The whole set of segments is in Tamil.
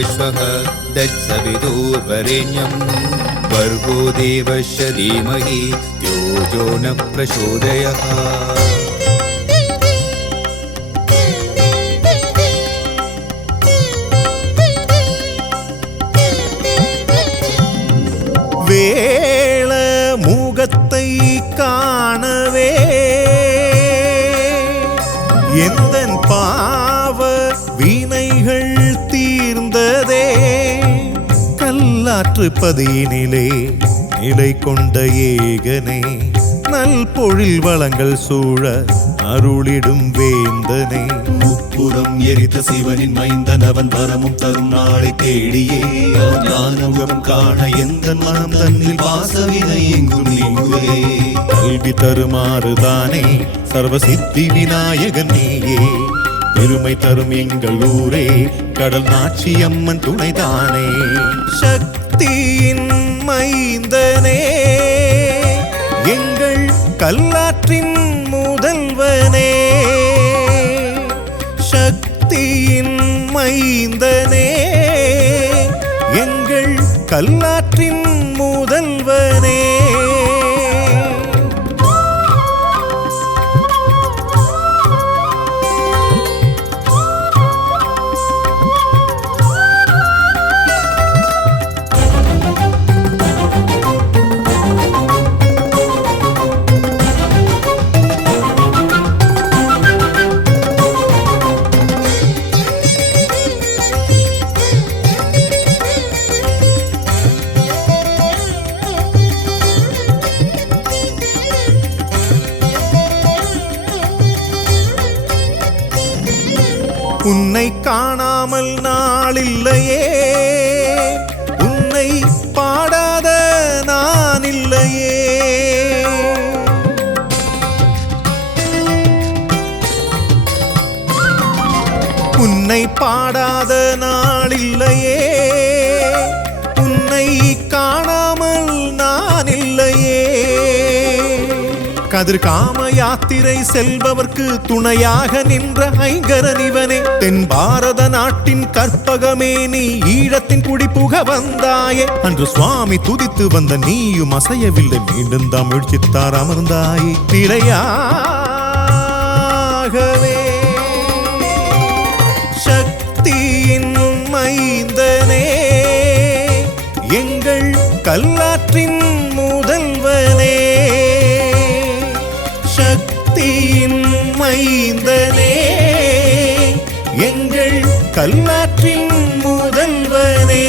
वश्वः तत्सवितुर्वरेण्यं भर्गो देवस्य धीमहि यो यो न प्रचोदयात्। வேள முகத்தை காணவே எந்தன் பாவ வினைகள் தீர்ந்ததே, கல்லாற்று பதியினிலே நிலை கொண்ட ஏகனே, நல் பொழில் வளங்கள் சூழ அருளிடும் வேந்தனே. முப்புறம் எரித்த சிவனின் மைந்தன் அவன் வரமும் தரும் நாளை தேடியே ஞானமுகம் காண எந்த மனம் தன்னில் வாசவினை எங்கும் நீங்குவே. கல்வி தருமாறுதானே சர்வசித்தி விநாயகன் நீயே, பெருமை தரும் எங்கள் ஊரே கடல் நாச்சி அம்மன் துணைதானே. சக்தியின் மைந்தனே எங்கள் கல்லாற்றின் முதல்வனே, சக்தியின் மைந்தனே எங்கள் கல்லாற்றின் முதல்வனே. உன்னை காணாமல் நாளில்லையே, உன்னை பாடாத நான் இல்லையே. உன்னை பாடாத நாளில்லையே, உன்னை காணாமல் நான் இல்லையே. கதிர் காம யாத்திரை செல்பவர்க்கு துணையாக நின்ற ஐங்கரன் இவனே, தென் பாரத நாட்டின் கற்பகமே நீ ஈழத்தின் குடிபுக வந்தாயே. அன்று சுவாமி துதித்து வந்த நீயும் அசையவில்லை, மீண்டும் தமிழ் சித்தார் அமர்ந்தாயே நிலையாகவே. சக்தியின் மைந்தனே எங்கள் கல்லாற்றின் முதல்வனே, சக்தியின் மைந்தனே எங்கள் கல்லாற்றின் முதல்வனே.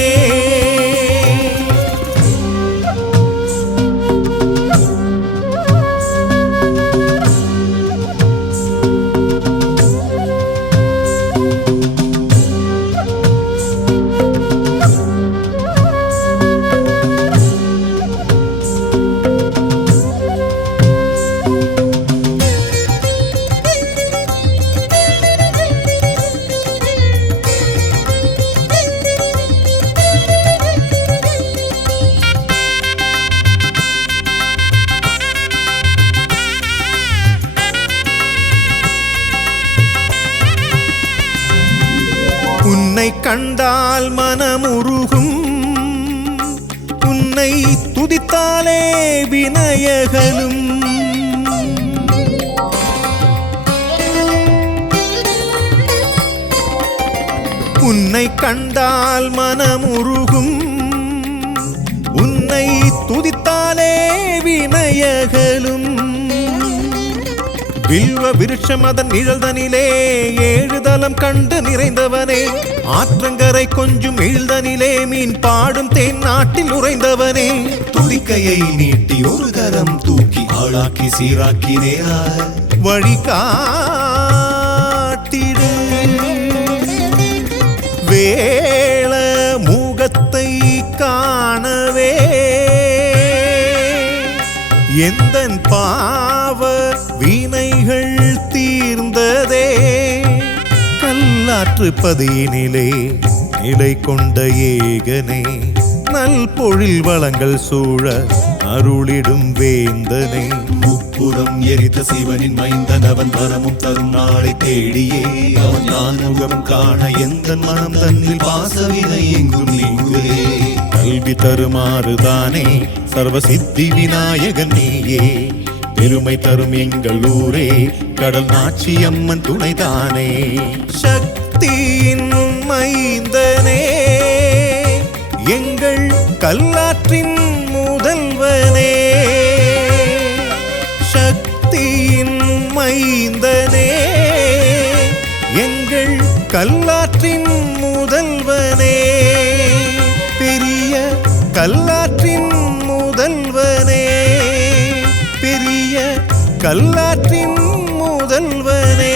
உன்னை கண்டால் மனமுருகும், உன்னை துதித்தாலே வினயகலும். உன்னை கண்டால் மனமுருகும், உன்னை துதித்தாலே வினயகலும். வில்வ விருட்சம் அதன் நிழல்தனிலே ஏழுதலம் கண்டு நிறைந்தவனே, ஆற்றங்கரை கொஞ்சம் எழுதனிலே மீன் பாடும் தேன் நாட்டில் உறைந்தவனே. துதிக்கையை நீட்டி ஒரு கரம் தூக்கி ஆளாக்கி சீராக்கினேயா, வழி காட்டிடு. வேள முகத்தை காணவே எந்தன் பாவ வினைகள் தீர்ந்ததே, கல்லாற்று பதியினிலே நிலை கொண்ட ஏகனே, நல் பொழில் வளங்கள் சூழ அருளிடும் வேந்தனே. முப்புறம் எரித்த சிவனின் மைந்தன் அவன் வரமும் தரும் நாளை தேடியே அவன் ஞானமுகம் காண எந்த மனம் தன்னில் பாசவினை எங்கும் நீங்குவே கல்வி தருமாறுதானே சர்வசித்தி விநாயகன் நீயே பெருமை தரும் எங்கள் ஊரே கடல் நாச்சி அம்மன் துணைதானே சக்தியின் மைந்தனே எங்கள் கல்லாற்றின் முதல்வனே சக்தியின் மைந்தனே எங்கள் கல்லாற்றின் முதல்வனே பெரிய கல்லாற்றின் முதல்வனே பெரிய கல்லாற்றின் முதல்வனே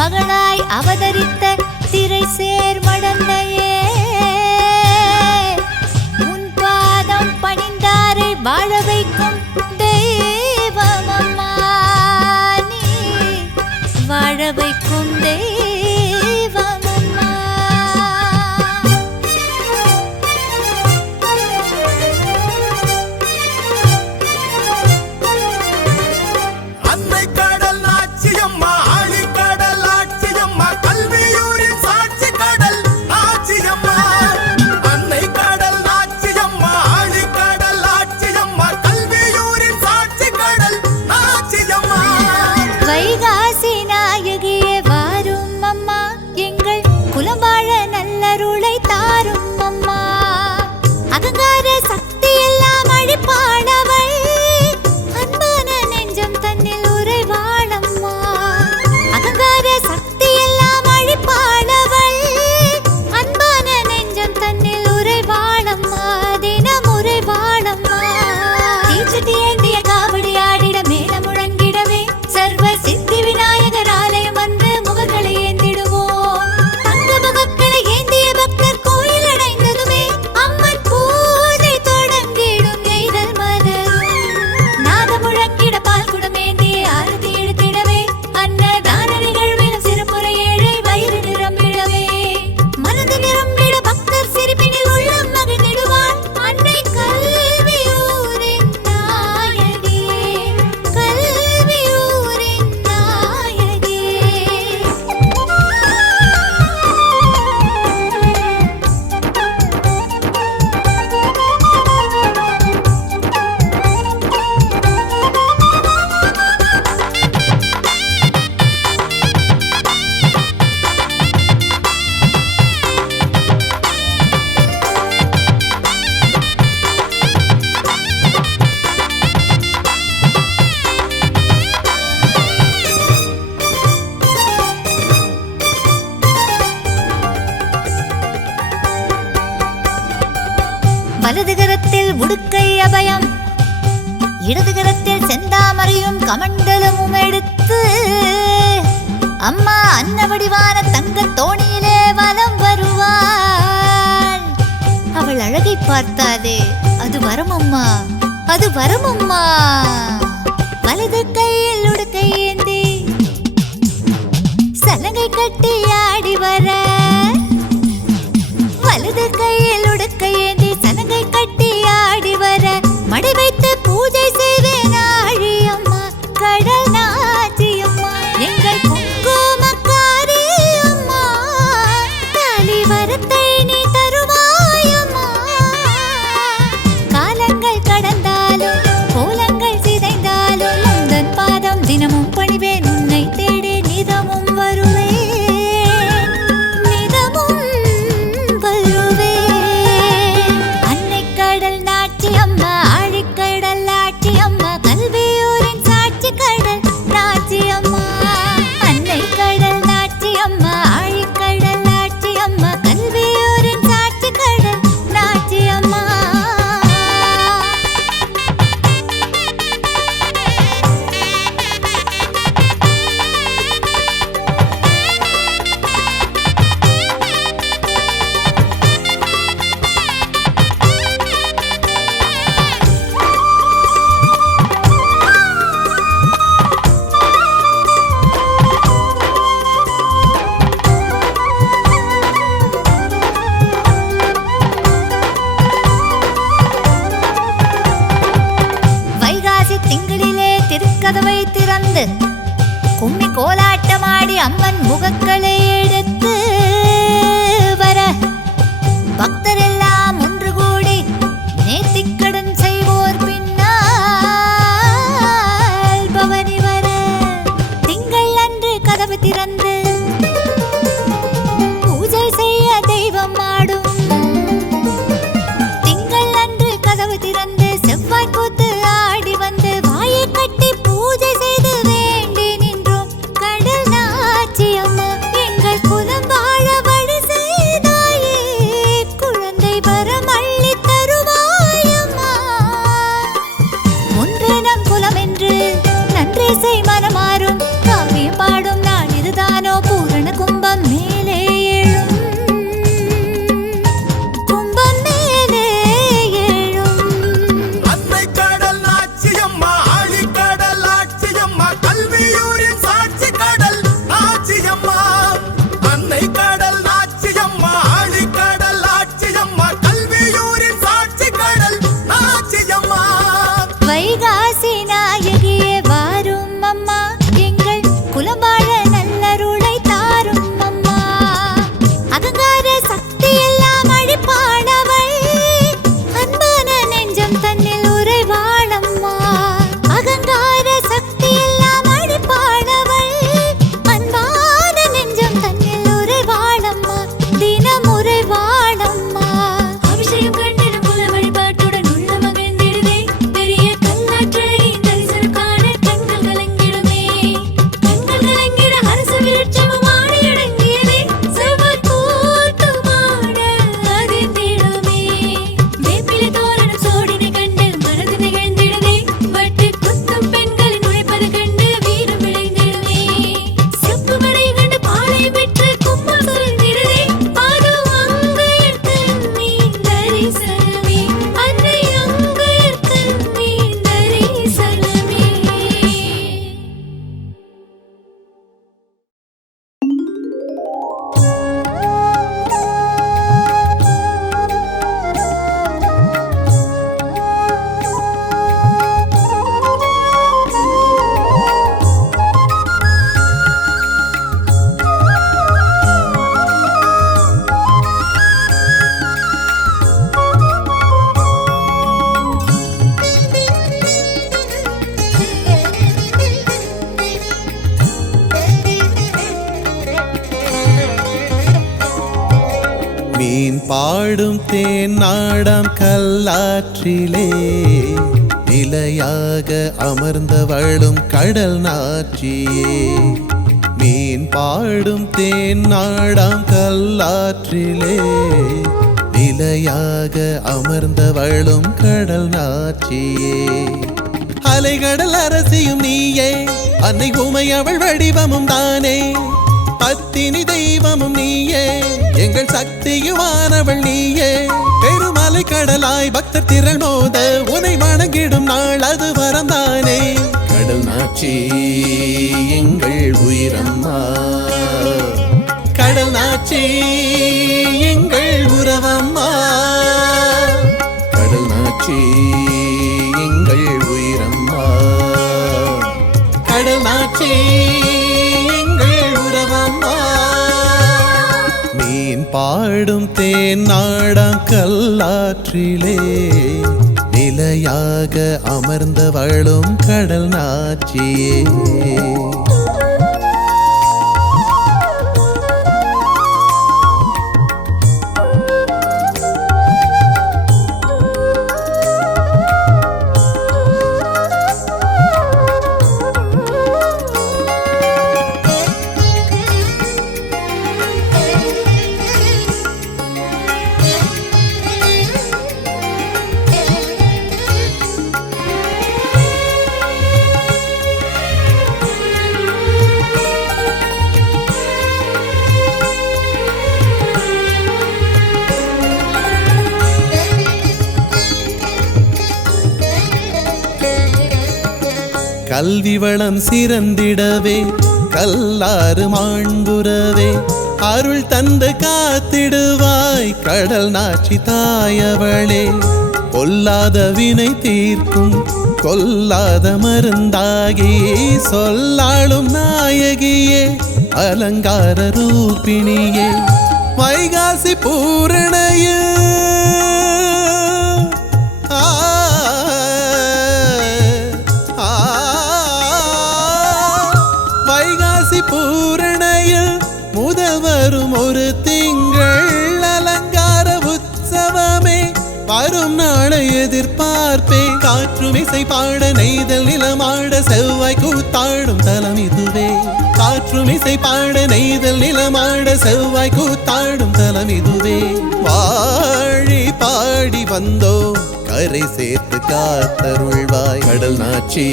மகளாய் அவதரித்த திரை சேர் மடந்தையே உன் பாதம் பணிந்தாரை வாழ வைக்கும் தெய்வமம்மா நீ வாழ வைக்கும் தெய்வமம்மா அன்னை கடல் நாச்சியம்மா வைகாசி நாயகியே வாரும் அம்மா எங்கள் குலம் வாழ நல்லருளை தாரும் அம்மா அகங்கார சக்தி எல்லாம் அழிப்பாளவள் அன்பான நெஞ்சம் தன்னில் உறைவாளம்மா அகங்கார சக்தி எல்லாம் அழிப்பாளவள் அன்பான நெஞ்சம் தன்னில் உறைவாளம்மா தினம் உறைவாளம்மா தீச்சட்டி ஏந்திய காவடி ஆடிட மேல முழங்கிடவே சர்வ சித்தி விநாயகர் ஆலயம் வந்து முகங்களை ஏந்திடுவோம் தங்க முகக்களை ஏந்திய பக்தர் கோயில் அடைந்ததுமே அம்மன் பூஜை தொடங்கிடும் நெய்தல் மலரும் நாத முழங்கிட பால் குடம் ஏந்திய ஆரத்தி எடுத்திடவே அன்னதான நிகழ்விலும் சிறப்புரை ஏழை வயிறு நிரம்பிடவே மனது நிரம்பிட பக்தர் சிரிப்பினில் உள்ளம் மகிழ்ந்திடுவாள் அன்னை கல்வியூரின் நாயகியே கல்வியூரின் நாயகியே வலது கரத்தில் உடுக்கை அபயம் இடது கரத்தில் செந்தாமரையும் கமண்டலமும் எடுத்து அம்மா அன்னவடிவான தங்க தோணியிலே வலம் வருவாள் அவள் அழகை பார்த்தாலே அது வரமம்மா அது வரமம்மா வலது கையில் உடுக்கை ஏந்தி சலங்கை கட்டி ஆடி வர வலது கையில் உடுக்கை ஏந்தி சலங்கை கட்டி ஆடி வர மடி வைத்து பூஜை செய்வேன் ஆழி அம்மா கடல் நாச்சி அம்மா எங்கள் குங்குமக்காரி அம்மா தாலி வரத்தை நீ தருவாயம்மா காலங்கள் கடந்தாலும் கோலங்கள் சிதைந்தாலும் உந்தன் பாதம் தினமும் பணிவேன் உன்னை தேடி நிதமும் வருவேன் நிதமும் வருவேன் திறந்து கும்மி கோலாட்டமாடி அம்மன் முகக்களை எடுத்து வர பக்தரெல்லாம் ஒன்று கூடி நேர்த்திக்கடன் செய்வோர் பின்னால் பவனி வர திங்கள் அன்று கதவு திறந்து பூஜை செய்ய தெய்வம் ஆடும். திங்கள் அன்று கதவு திறந்து செவ்வாய் கூத்து ஆடி வந்து வாயை கட்டி பூஜை செய்து வேண்டி நின்றோம். கடல் நாச்சி அம்மா எங்கள் குலம் வாழ வழி செய்தாயே, குழந்தை வரம் அள்ளி தருவாயம்மா. ஒன்று நம் குலம் என்று நன்றி செய் மனமாறும் காவியம் பாடும் நாள் இதுதானோ பூரண கும்பம் மேலே எழும், கும்பம் மேலே எழும். அன்னை கடல் நாச்சியம்மா ஆழிக்கடல் ஆட்சியம்மா கல்வியூரின் சாட்சி கடல் நாச்சியம்மா. அன்னை கடல் நாச்சியம்மா ஆழிக்கடல் ஆட்சியம்மா கல்வியூரின் சாட்சி கடல் நாச்சியம்மா. வைகாசி நாயகியே வாரும் அம்மா, எங்கள் குலம் வாழ நல்லருளை தாரும் அம்மா. அகங்கார சக்தி எல்லாம் அழிப்பானவள், அன்பான நெஞ்சம் தன்னில் உறைவாளம்மா. அகங்கார சக்தி எல்லாம் அழிப்பானவள், அன்பான நெஞ்சம் தன்னில் உறைவாளம்மா, தினம் உறைவாளம்மா. அபிஷேகம் கண்டிடும் குல வழிபாட்டுடன் உள்ள மகிழ்ந்திடுதே, பெரிய கல்லாற்றை தரிசனம் காண கண்கள் கலங்கிடுமே. கண்கள் கலங்கிட அரச விருட்சமும் ஆடி அடங்கியதே, செவ்வாய் கூத்துமாட அதிர்ந்திடுமே. வேப்பிலை தோரணம் சோடினை கண்டு மனது நிகழ்ந்திடுதே, வட்டு குத்தும் பெண்களின் உழைப்பது கண்டு வீரம் விளைந்திடுமே. செப்பு மடை கண்டு பாலை பெற்று கும்பம் சுரிந்திடுதே, அதோ அங்கு நீ தரிசனமே, அன்னை அங்கு நீ தரிசனமே. மீன் பாடும் தேன் நாடாம் கல்லாற்றிலே நிலையாக அமர்ந்தவளும் கடல் நாச்சியே. மீன் பாடும் தேன் நாடாம் கல்லாற்றிலே நிலையாக அமர்ந்தவளும் கடல் நாச்சியே. அலைகடல் அரசியும் நீயே, அன்னை உமை அவள் வடிவமும் தானே. பத்தினி தெய்வமும் நீயே, எங்கள் சக்தியுமானவள் நீயே. பெருமலை கடலாய் பக்தர் திரள் மோத உனை வணங்கிடும் நாள் அது வரந்தானே. கடல் நாச்சி எங்கள் உயிரம்மா, கடல் நாச்சி எங்கள் உறவம்மா. கடல் நாச்சி எங்கள் உயிரம்மா, கடல் நாச்சி எங்கள் உறவம்மா. மீன் பாடும் தேன் நாடாம் கல்லாற்றிலே நிலையாக அமர்ந்தவளும் கடல் நாச்சியே. கல்வி வளம் சிறந்திடவே கல்லாறு மாண்புறவே அருள் தந்து காத்திடுவாய் கடல் நாச்சி தாயவளே. பொல்லாத வினை தீர்க்கும் கொல்லாத மருந்தாகி சொல்லாளும் நாயகியே அலங்கார ரூபிணியே வைகாசி பூரணையில் வைகாசி பூரணையில் முதல் வரும் ஒரு திங்கள் அலங்கார உற்சவமே வரும் நாளை எதிர்பார்ப்பேன் காற்றும் இசை பாட நெய்தல் நிலமாட செவ்வாய் கூத்தாடும் தலம் இதுவே காற்றும் இசை பாட நெய்தல் நிலமாட செவ்வாய் கூத்தாடும் தலம் இதுவே வாழி பாடி வந்தோ கரை சேர்த்து காத்தருள்வாய் கடல் நாச்சி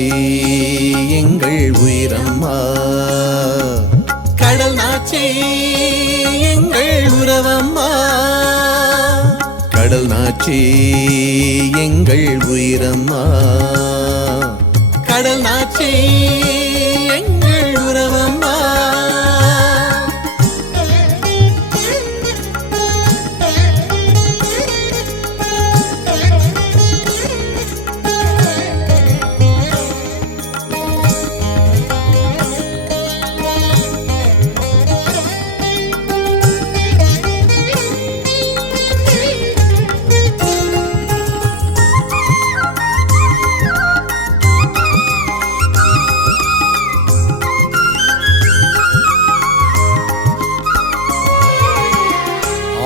எங்கள் உயிரம்மா கடல் நாச்சி எங்கள் உறவம்மா கடல் நாச்சி எங்கள் உயிரம்மா கடல் நாச்சி எங்கள் உறவம்மா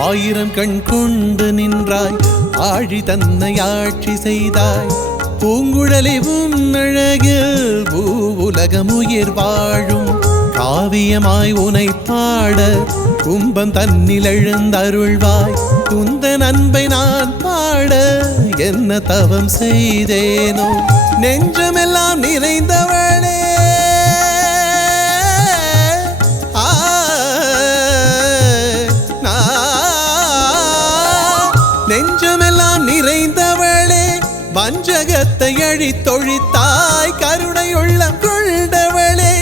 ஆயிரம் கண் கொண்டு நின்றாய் ஆழி தன்னை ஆட்சி செய்தாய் பூங்குழலி உன்னழகில் பூவுலகம் உயிர் வாழும் காவியமாய் உனை பாட கும்பம் தன்னில் எழுந்தருள்வாய் குந்தன் அன்பை நான் பாட என்ன தவம் செய்தேனோ நெஞ்சமெல்லாம் நிறைந்தவளே நெஞ்சமெல்லாம் நிறைந்தவளே வஞ்சகத்தை அழித்தொழித்தாய் கருணையுள்ள கொண்டவளே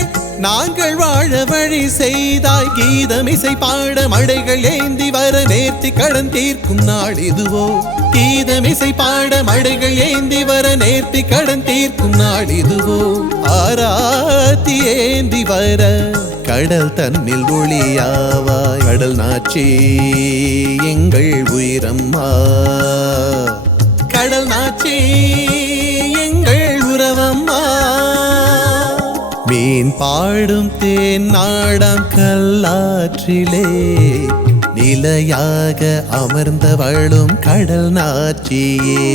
நாங்கள் வாழ வழி செய்தாய் கீதமிசை பாட மடைகள் ஏந்தி வர நேர்த்தி கடன் தீர்க்கும் நாள் இதுவோ கீதமிசை பாட மடைகள் ஏந்தி வர நேர்த்தி கடன் தீர்க்கும் நாள் இதுவோ ஆராத்தி ஏந்தி வர கடல் தன்னில் ஒளியாவாய் கடல் நாச்சி எங்கள் உயிரம்மா கடல் நாச்சி எங்கள் உறவம்மா மீன் பாடும் தேன் நாடாம் கல்லாற்றிலே நிலையாக அமர்ந்தவளும் கடல் நாச்சியே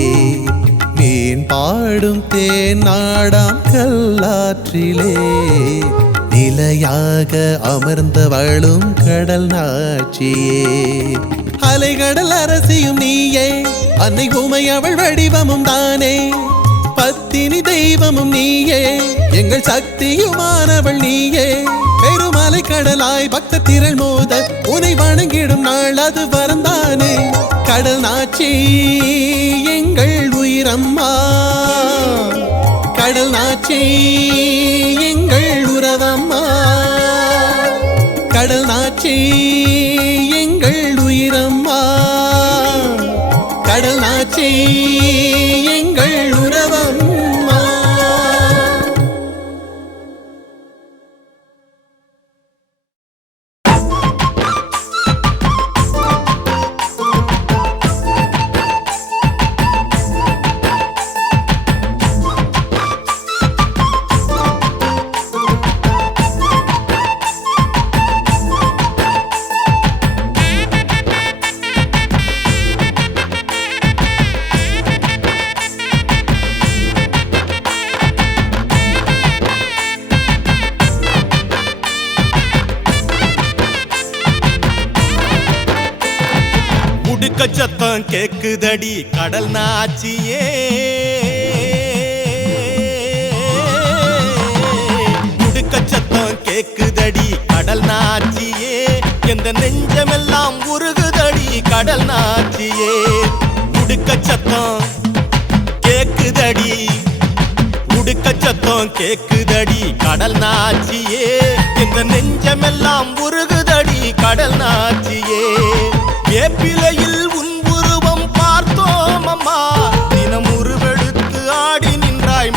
மீன் பாடும் தேன் நாடாம் கல்லாற்றிலே நிலையாக அமர்ந்தவளும் கடல் நாச்சியே அலைகடல் அரசியும் நீயே அன்னை உமை அவள் வடிவமும் தானே பத்தினி தெய்வமும் நீயே எங்கள் சக்தியுமானவள் நீயே பெருமலை கடலாய் பக்த திரள் மோத உனை வணங்கிடும் நாள் அது வரந்தானே கடல் நாச்சி எங்கள் உயிரம்மா கடல் நாச்சி எங்கள் உறவம்மா கடல் நாச்சி எங்கள் உயிரம்மா கடல் நாச்சி எங்கள் உறவம்மா சத்தம் கேக்குதடி கடல் நாச்சியே முடுக்க சத்தம் கேக்குதடி கடல் நாச்சியே எந்த நெஞ்சமெல்லாம் உருகுதடி கடல் நாச்சியே முடுக்க சத்தம் கேக்குதடி உடுக்க சத்தம் கேக்குதடி கடல் நாச்சியே எந்த நெஞ்சமெல்லாம் உருகுதடி கடல் நாச்சியே வேப்பிலையில் உன் உருவம் பார்த்தோம் அம்மா தினம் உருவெடுத்து ஆடி நின்றாய்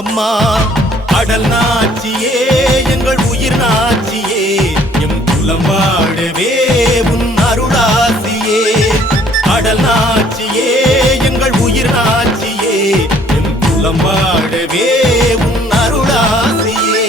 அம்மா. கடல் நாச்சியே எங்கள் உயிர் நாச்சியே, எம் குலம் வாழவே உன் அருளாசியே. கடல் நாச்சியே எங்கள் உயிர் நாச்சியே, எம் குலம் வாழவே உன் அருளாசியே.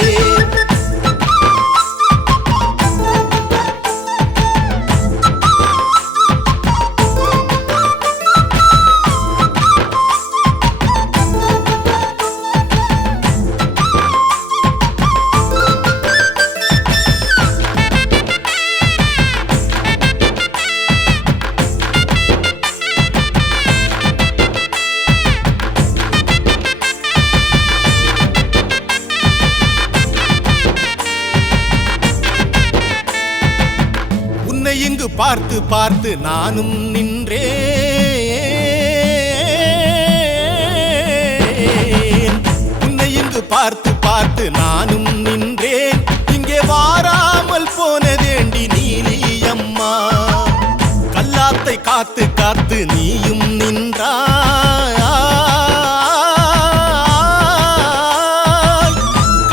இங்கு பார்த்து பார்த்து நானும் நின்றேன். உன்னை இங்கு பார்த்து பார்த்து நானும் நின்றேன். இங்கே வாராமல் போனதேண்டி நீலி அம்மா. கல்லாத்தை காத்து காத்து நீயும் நின்றாய்.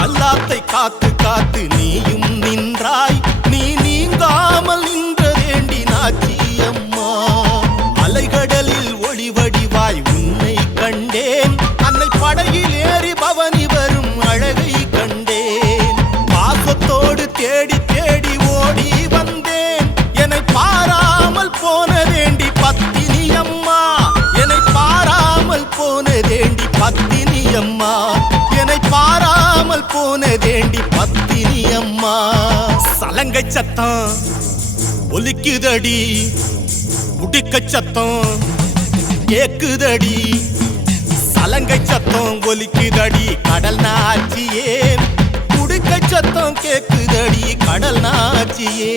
கல்லாத்தை காத்து காத்து நீயும் நின்றாய். நீ நீங்காமல் அலைகடலில் ஒளி வடிவாய் உன்னை கண்டேன். அன்னை படகில் ஏறி பவனி வரும் அழகை கண்டேன். பாசத்தோடு தேடி தேடி ஓடி வந்தேன். என்னை பாராமல் போனதேண்டி பத்தினி அம்மா. என்னை பாராமல் போனதேண்டி பத்தினி அம்மா. என்னை பாராமல் போனதேண்டி பத்தினி அம்மா. சலங்கை சத்தம் ஒலிக்குதடி, முடிக்க சத்தம் கேக்குதடி. சலங்கை சத்தம் ஒலிக்குதடி கடல் நாச்சியே. முடிக்க சத்தம் கேக்குதடி கடல் நாச்சியே.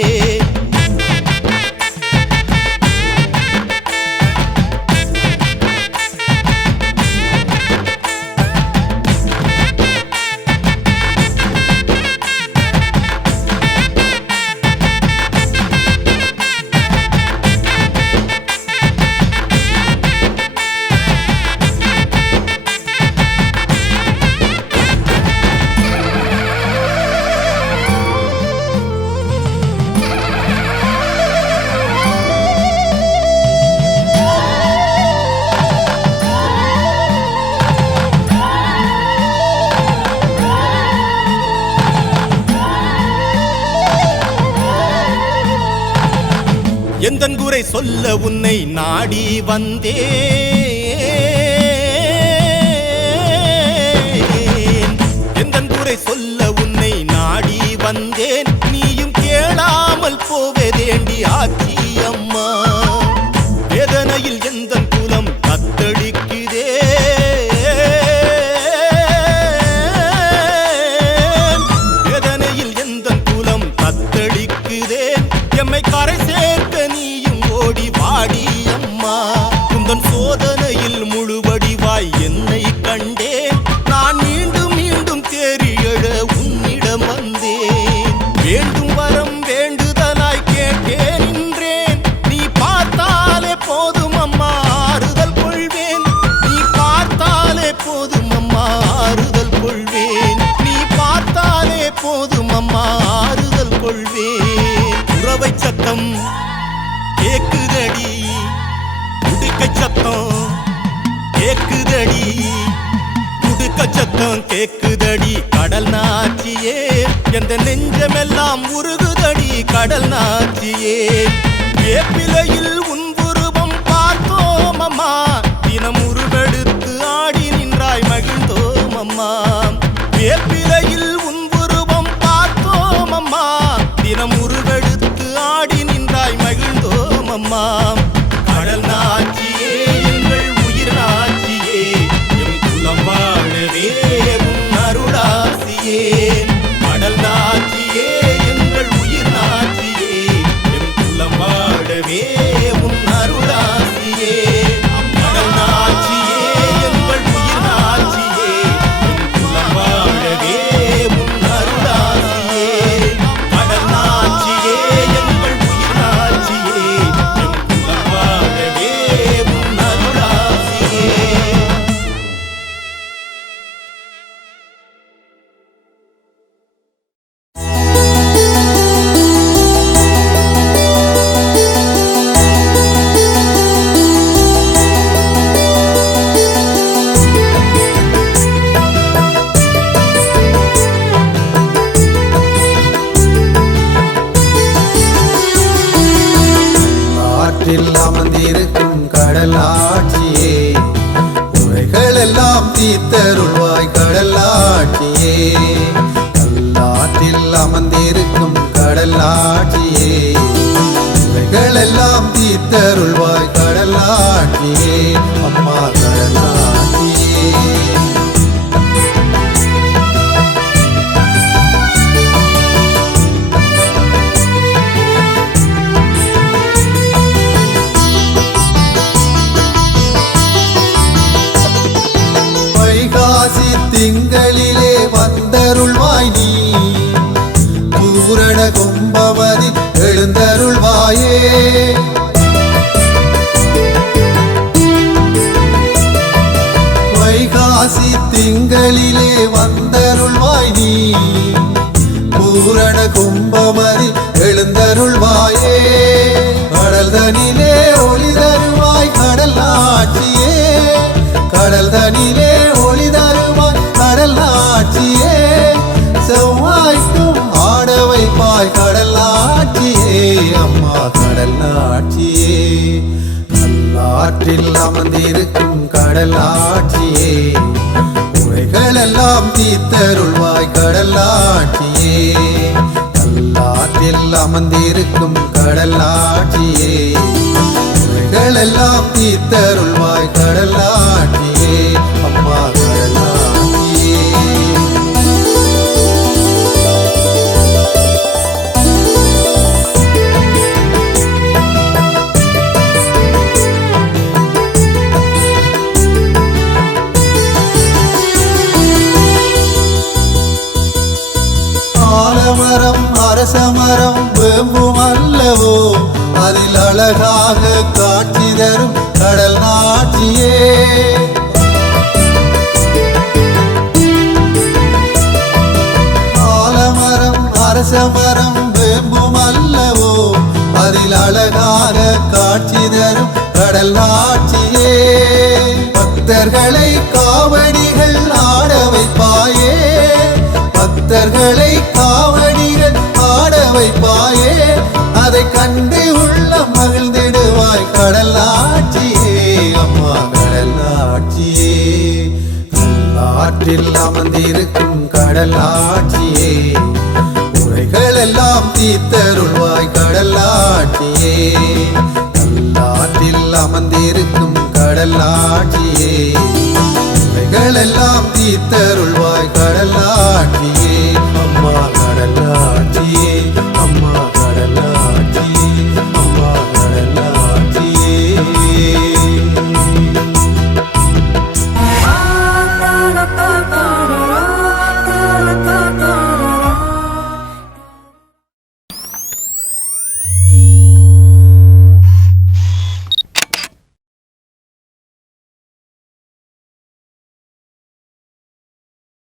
எந்தன் குறை சொல்ல உன்னை நாடி வந்தேன். எந்தன் குறை சொல்ல உன்னை நாடி வந்தேன். நீயும் கேளாமல் போவதேண்டி ஆச்சி அம்மா. வேதனையில் எந்தன் குலம் தத்தளிக்குதே. வேதனையில் எந்தன் குலம் தத்தளிக்குதே. எம்மை கரை சேர்க்க நீயும் ஓடி வாடி அம்மா. உந்தன் சோதனையில் முழுவடிவாய் என்னை கண்டேன். நான் மீண்டும் மீண்டும் தேறி எழ உன்னிடம் வந்தேன். வேண்டும் வரம் வேண்டுதலாய் கேட்டே நின்றேன். நீ பார்த்தாலே போதும் அம்மா ஆறுதல் கொள்வேன். நீ பார்த்தாலே போதும் அம்மா ஆறுதல் கொள்வேன். நீ பார்த்தாலே போதும் அம்மா ஆறுதல் கொள்வேன். உறவை சத்தம் கேக்குதடி, உடுக்க சத்தம் கேக்குதடி. உடுக்க சத்தம் கேக்குதடி கடல் நாச்சியே. எந்த நெஞ்சமெல்லாம் உருகுதடி கடல் நாச்சியே. வேப்பிலையில் உன் உருவம் பார்த்தோம் அம்மா. தினம் உருவெடுத்து ஆடி நின்றாய் மகிழ்ந்தோம் அம்மா. வேப்பிலையில் உன் உருவம் பார்த்தோம் அம்மா. தினம் உருவெடுத்து ஆடி நின்றாய் மகிழ்ந்தோம் அம்மா. கடல் நாச்சியே எங்கள் உயிர் நாச்சியே, எம் குலம் வாழவே உன் அருளாசியே. கடல் நாச்சியே எங்கள் உயிர் நாச்சியே, எம் குலம் வாழவே உன் அருளாசியே. கடல் நாச்சியே எங்கள் உயிர் நாச்சியே, எம் குலம் வாழவே உன் அருளாசியே. கடல் நாச்சியே எங்கள் உயிர் நாச்சியே, எம் குலம் வாழவே உன் அருளாசியே. ஆற்றில் அமர்ந்திருக்கும் கடல் ஆட்சியே எல்லாம் தீர்த்தருள்வாய் கடல் ஆட்சியே அம்மா கடல் ஆட்சியே வைகாசி திங்களிலே வந்தருள்வாய் நீ பூரண கும்பமதி எழுந்தருள்வாயே வைகாசி திங்களிலே வந்தருள்வாய் நீ பூரண கும்பமதி எழுந்தருள்வாயே கடல் தனிலே ஒளி தருவாய் கடல் ஆட்சியே கடல் தனிலே ஒளி தருவாய் கடல் ஆட்சியே செவ்வாய்க்கும் ஆட வைப்பாய் கடல் ஆட்சியே அம்மா கடல் ஆட்சியே நல்லாற்றில் அமர்ந்திருக்கும் கடல் ஆட்சியே உரைகளெல்லாம் தீர்த்தருள்வாய் கடல் ஆட்சியே நல்லாற்றில் அமர்ந்திருக்கும் கடல் ஆட்சியே உரைகளெல்லாம் தீர்த்தருள்வாய் கடல் ஆட்சியே அம்மா கடல் ஆட்சியே ஆலமரம் அரசமரம் வேம்பும் அல்லவோ அதில் அழகாக காட்சி தரும் கடல் ஆட்சியே ஆலமரம் அரசமரம் வேம்பும் அல்லவோ அதில் அழகாக காட்சி தரும் கடல் ஆட்சியே பக்தர்களை காவடிகள் ஆட வைப்பாயே பக்தர்களை காவடிகள் ஆட வைப்பாயே அதை கண்டு உள்ள மகிழ்ந்திடுவாய் கடல் ஆட்சியே அம்மா கடல் ஆட்சியே ஆற்றில் அமர்ந்திருக்கும் கடல் ஆட்சியே உரைகளெல்லாம் தீர்த்தருள்வாய் கடல் ஆட்சியே ஆற்றில் அமர்ந்திருக்கும் கடல் ஆட்சியே உரைகளெல்லாம் தீர்த்த